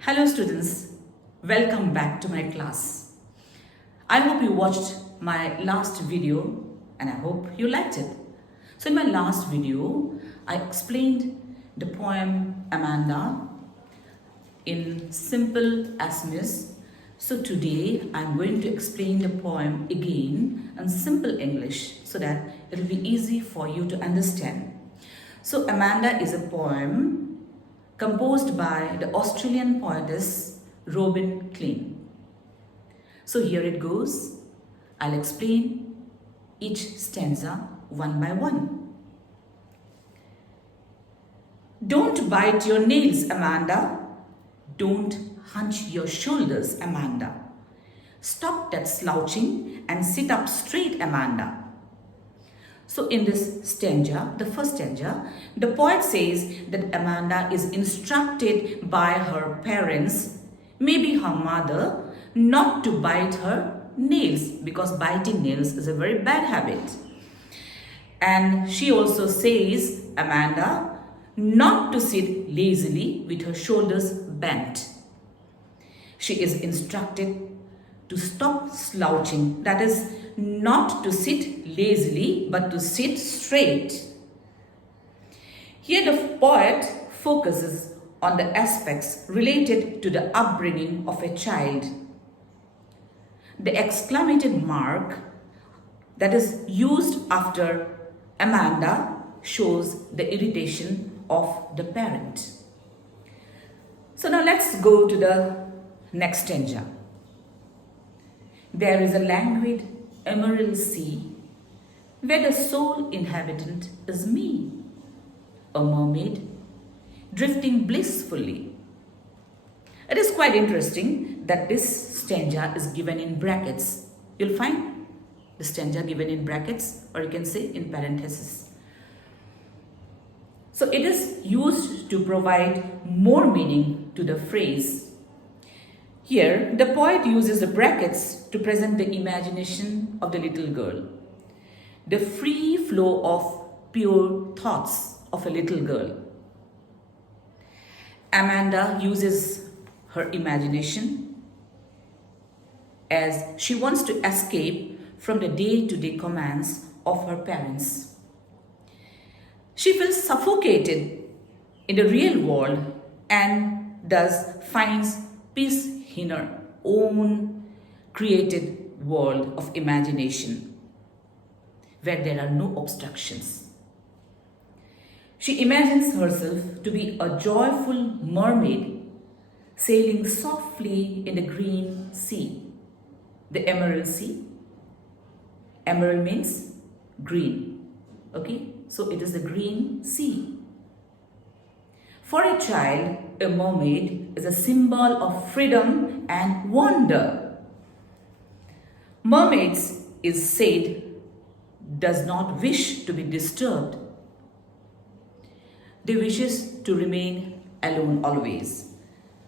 Hello students, welcome back to my class. I hope you watched my last video and I hope you liked it. So in my last video, I explained the poem Amanda in simple Assamese. So today I'm going to explain the poem again in simple English so that it will be easy for you to understand. So Amanda is a poem composed by the Australian poetess Robin Klein. So here it goes. I'll explain each stanza one by one. Don't bite your nails, Amanda. Don't hunch your shoulders, Amanda. Stop that slouching and sit up straight, Amanda. So in this stanza, the first stanza, the poet says that Amanda is instructed by her parents, maybe her mother, not to bite her nails because biting nails is a very bad habit. And she also says, Amanda, not to sit lazily with her shoulders bent. She is instructed to stop slouching, that is, not to sit lazily but to sit straight. Here the poet focuses on the aspects related to the upbringing of a child. The exclamated mark that is used after Amanda shows the irritation of the parent. So now let's go to the next stanza. There is a languid emerald sea where the sole inhabitant is me, a mermaid drifting blissfully. It is quite interesting that this stanza is given in brackets. You'll find the stanza given in brackets, or you can say in parentheses. So it is used to provide more meaning to the phrase. Here, the poet uses the brackets to present the imagination of the little girl, the free flow of pure thoughts of a little girl. Amanda uses her imagination as she wants to escape from the day-to-day commands of her parents. She feels suffocated in the real world and thus finds peace in her own created world of imagination where there are no obstructions. She imagines herself to be a joyful mermaid sailing softly in the green sea, the emerald sea. Emerald means green, okay? So it is the green sea. For a child, a mermaid is a symbol of freedom and wonder. Mermaids, is said, does not wish to be disturbed. They wishes to remain alone always.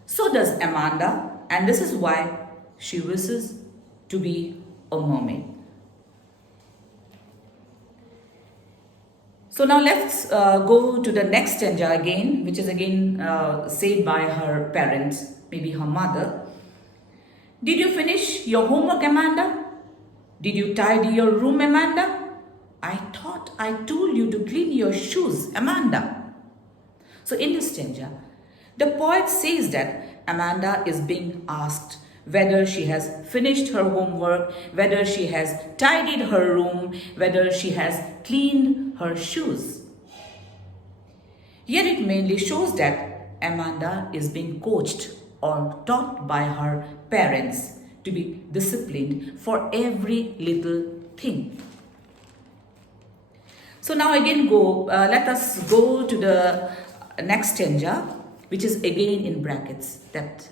So does Amanda, and this is why she wishes to be a mermaid. So now let's go to the next stanza again, which is again said by her parents, maybe her mother. Did you finish your homework, Amanda? Did you tidy your room, Amanda? I thought I told you to clean your shoes, Amanda. So in this stanza, the poet says that Amanda is being asked whether she has finished her homework, whether she has tidied her room, whether she has cleaned her shoes. Here it mainly shows that Amanda is being coached or taught by her parents to be disciplined for every little thing. So now again let us go to the next stanza, which is again in brackets, that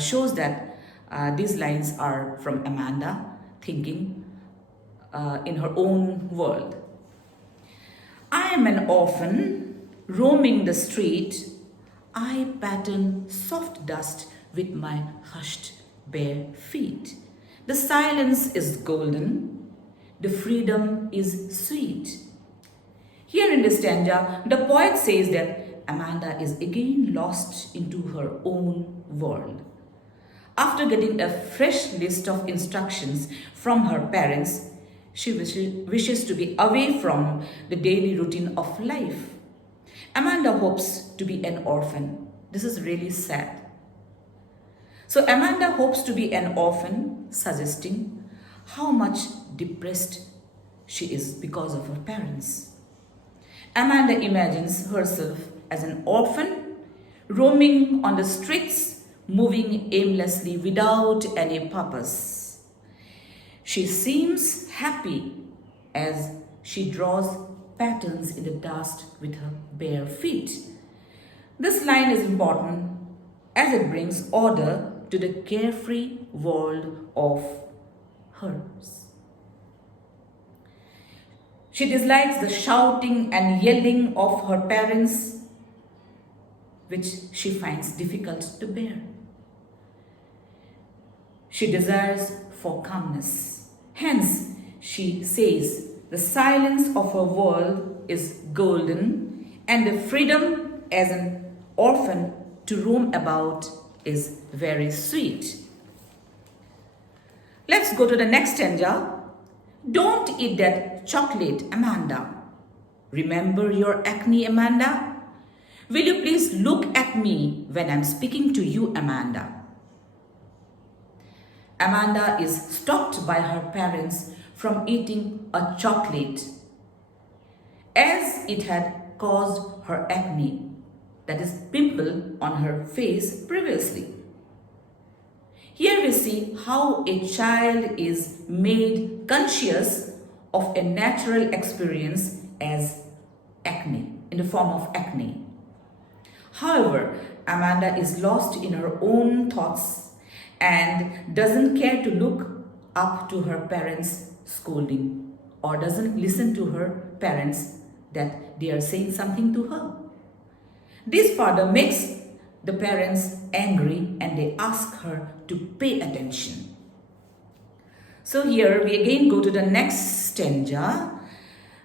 shows that these lines are from Amanda thinking in her own world. I am an orphan roaming the street. I pattern soft dust with my hushed bare feet. The silence is golden. The freedom is sweet. Here in this stanza, the poet says that Amanda is again lost into her own world. After getting a fresh list of instructions from her parents, she wishes to be away from the daily routine of life. Amanda hopes to be an orphan. This is really sad. So Amanda hopes to be an orphan, suggesting how much depressed she is because of her parents. Amanda imagines herself as an orphan, roaming on the streets, moving aimlessly without any purpose. She seems happy as she draws patterns in the dust with her bare feet. This line is important as it brings order to the carefree world of hers. She dislikes the shouting and yelling of her parents, which she finds difficult to bear. She desires for calmness. Hence, she says the silence of her world is golden, and the freedom as an orphan to roam about is very sweet. Let's go to the next stanza. Don't eat that chocolate, Amanda. Remember your acne, Amanda? Will you please look at me when I'm speaking to you, Amanda? Amanda is stopped by her parents from eating a chocolate as it had caused her acne, that is, pimple on her face previously. Here we see how a child is made conscious of a natural experience as acne, in the form of acne. However, Amanda is lost in her own thoughts and doesn't care to look up to her parents' scolding, or doesn't listen to her parents that they are saying something to her. This further makes the parents angry and they ask her to pay attention. So here we again go to the next stanza,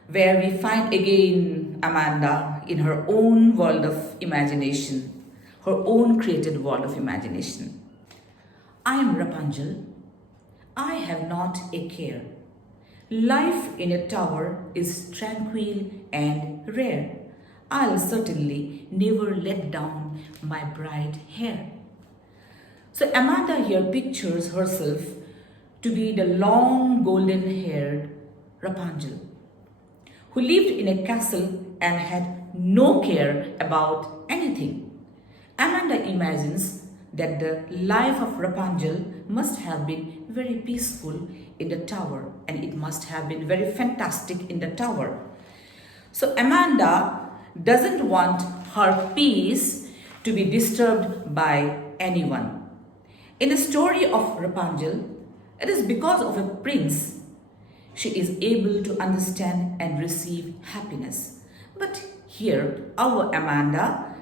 where we find again Amanda in her own world of imagination, her own created world of imagination. I am Rapunzel. I have not a care. Life in a tower is tranquil and rare. I'll certainly never let down my bright hair. So Amanda here pictures herself to be the long golden-haired Rapunzel, who lived in a castle and had no care about anything. Amanda imagines that the life of Rapunzel must have been very peaceful in the tower, and it must have been very fantastic in the tower. So Amanda doesn't want her peace to be disturbed by anyone. In the story of Rapunzel, it is because of a prince she is able to understand and receive happiness. But here, our Amanda,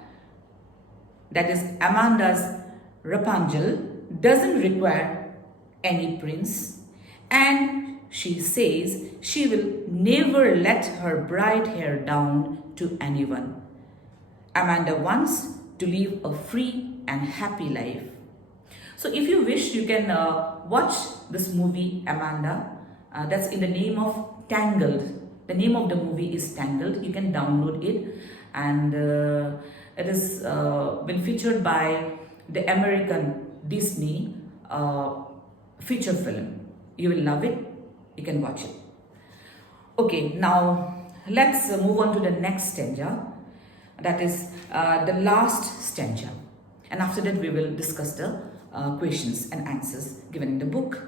that is Amanda's Rapunzel, doesn't require any prince, and she says she will never let her bright hair down to anyone. Amanda wants to live a free and happy life. So if you wish, you can watch this movie Amanda. That's in the name of Tangled. The name of the movie is Tangled. You can download it, and it is been featured by the American Disney feature film. You will love it. You can watch it. Okay, now let's move on to the next stanza. That is the last stanza. And after that, we will discuss the questions and answers given in the book.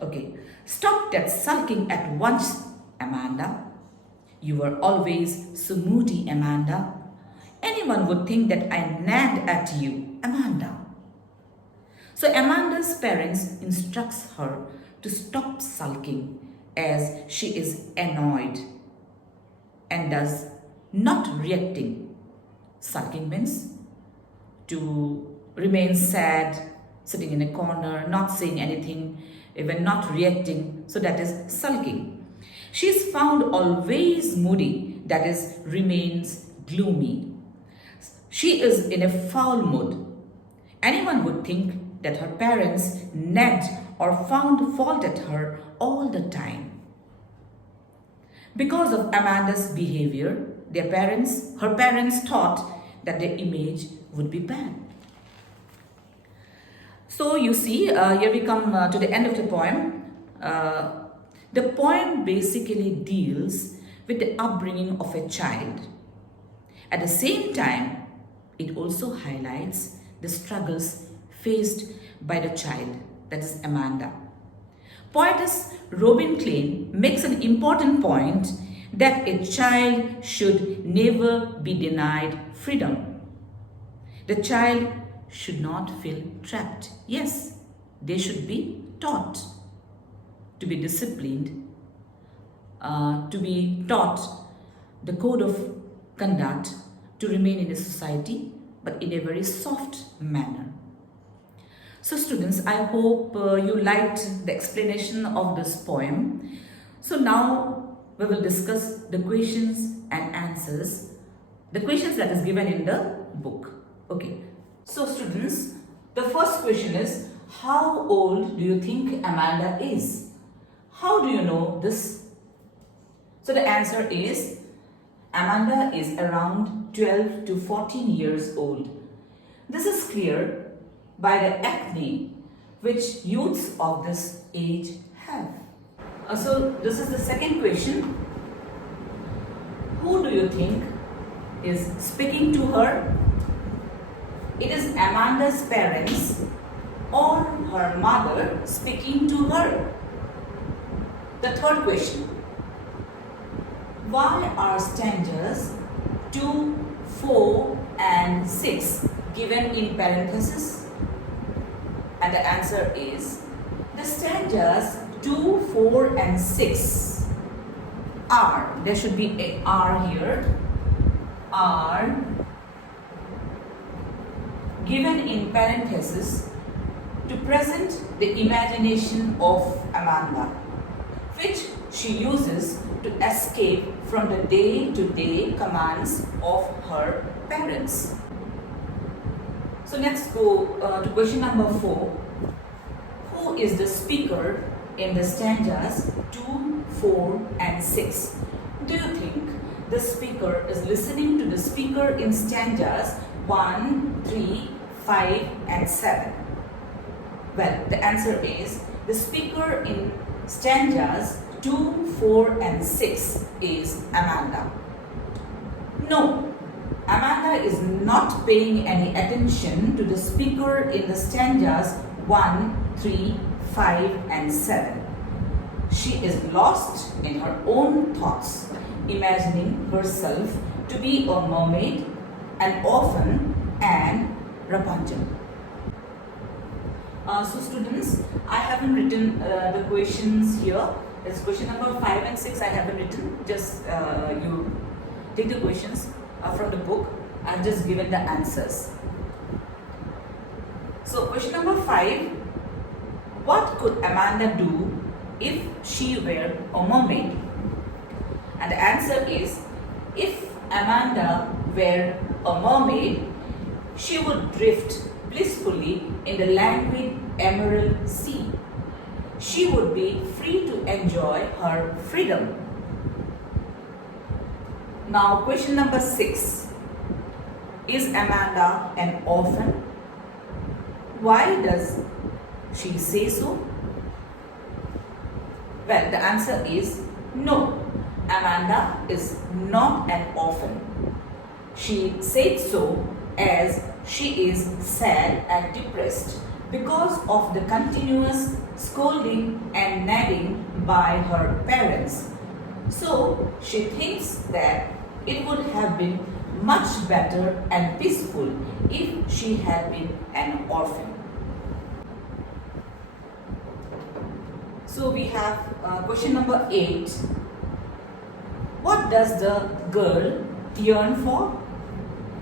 Okay, stop that sulking at once, Amanda. You were always so moody, Amanda. Anyone would think that I nagged at you, Amanda. So Amanda's parents instructs her to stop sulking as she is annoyed and thus not reacting. Sulking means to remain sad, sitting in a corner, not saying anything, even not reacting. So that is sulking. She is found always moody, that is, remains gloomy. She is in a foul mood. Anyone would think that her parents nagged or found fault at her all the time. Because of Amanda's behavior, her parents thought that their image would be bad. So you see, here we come to the end of the poem. The poem basically deals with the upbringing of a child. At the same time, it also highlights the struggles faced by the child, that is Amanda. Poetess Robin Klein makes an important point that a child should never be denied freedom. The child should not feel trapped. Yes, they should be taught to be disciplined, to be taught the code of conduct, to remain in a society, but in a very soft manner. So students, I hope you liked the explanation of this poem. So now we will discuss the questions and answers, the questions that is given in the book. Okay. So students, the first question is, how old do you think Amanda is? How do you know this? So the answer is, Amanda is around 12 to 14 years old. This is clear by the acne which youths of this age have. So this is the second question. Who do you think is speaking to her? It is Amanda's parents or her mother speaking to her. The third question. Why are stanzas 2, 4 and 6 given in parentheses? And the answer is, the stanzas 2, 4 and 6 are, there should be a R here, are given in parentheses to present the imagination of Amanda, which she uses to escape from the day-to-day commands of her parents. So let's go to question number 4. Who is the speaker in the stanzas 2, 4 and 6? Do you think the speaker is listening to the speaker in stanzas 1, 3, 5 and 7? Well, the answer is, the speaker in stanzas 2, 4 and 6 is Amanda. No, Amanda is not paying any attention to the speaker in the stanzas 1, 3, 5 and 7. She is lost in her own thoughts, imagining herself to be a mermaid, an orphan and Rapunzel. So students, I haven't written the questions here. It's question number 5 and 6 I haven't written. Just you take the questions from the book. I've just given the answers. So question number 5. What could Amanda do if she were a mermaid? And the answer is, if Amanda were a mermaid, she would drift blissfully in the languid emerald sea. She would be free to enjoy her freedom. Now question number 6. Is Amanda an orphan? Why does she say so? Well, the answer is no. Amanda is not an orphan. She said so as she is sad and depressed because of the continuous scolding and nagging by her parents. So she thinks that it would have been much better and peaceful if she had been an orphan. So we have question number 8. What does the girl yearn for?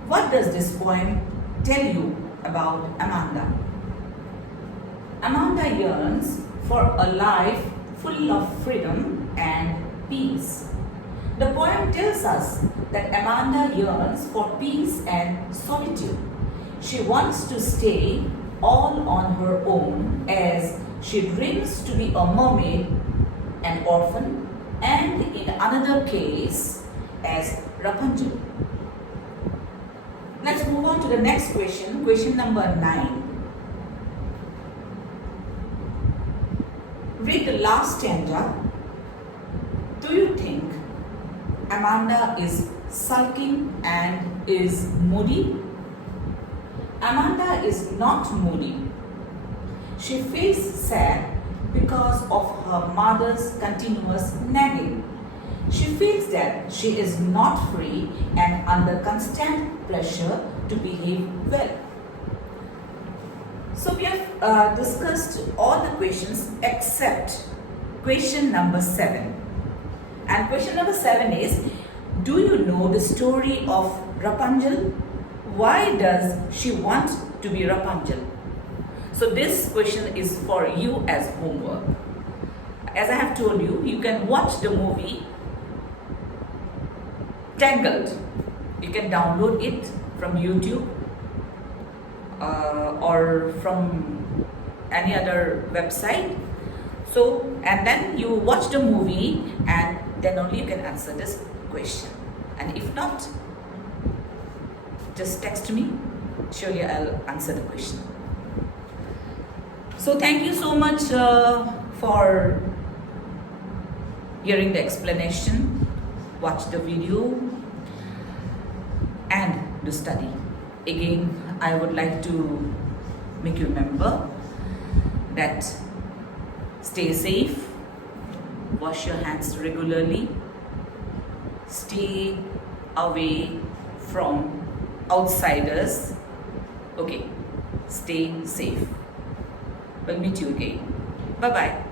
What does this poem tell you about Amanda? Amanda yearns for a life full of freedom and peace. The poem tells us that Amanda yearns for peace and solitude. She wants to stay all on her own as she dreams to be a mermaid, an orphan, and in another case as Rapunzel. Let's move on to the next question, question number 9. Read the last stanza. Do you think Amanda is sulking and is moody? Amanda is not moody. She feels sad because of her mother's continuous nagging. She feels that she is not free and under constant pressure to behave well. So we have discussed all the questions except question number 7. And question number 7 is, do you know the story of Rapunzel? Why does she want to be Rapunzel? So this question is for you as homework. As I have told you, you can watch the movie Tangled. You can download it from YouTube or from any other website. So, and then you watch the movie and then only you can answer this question. And if not, just text me. Surely I'll answer the question. So thank you so much for hearing the explanation. Watch the video and do study. Again, I would like to make you remember that stay safe, wash your hands regularly, stay away from outsiders. Okay, stay safe. We'll meet you again. Bye-bye.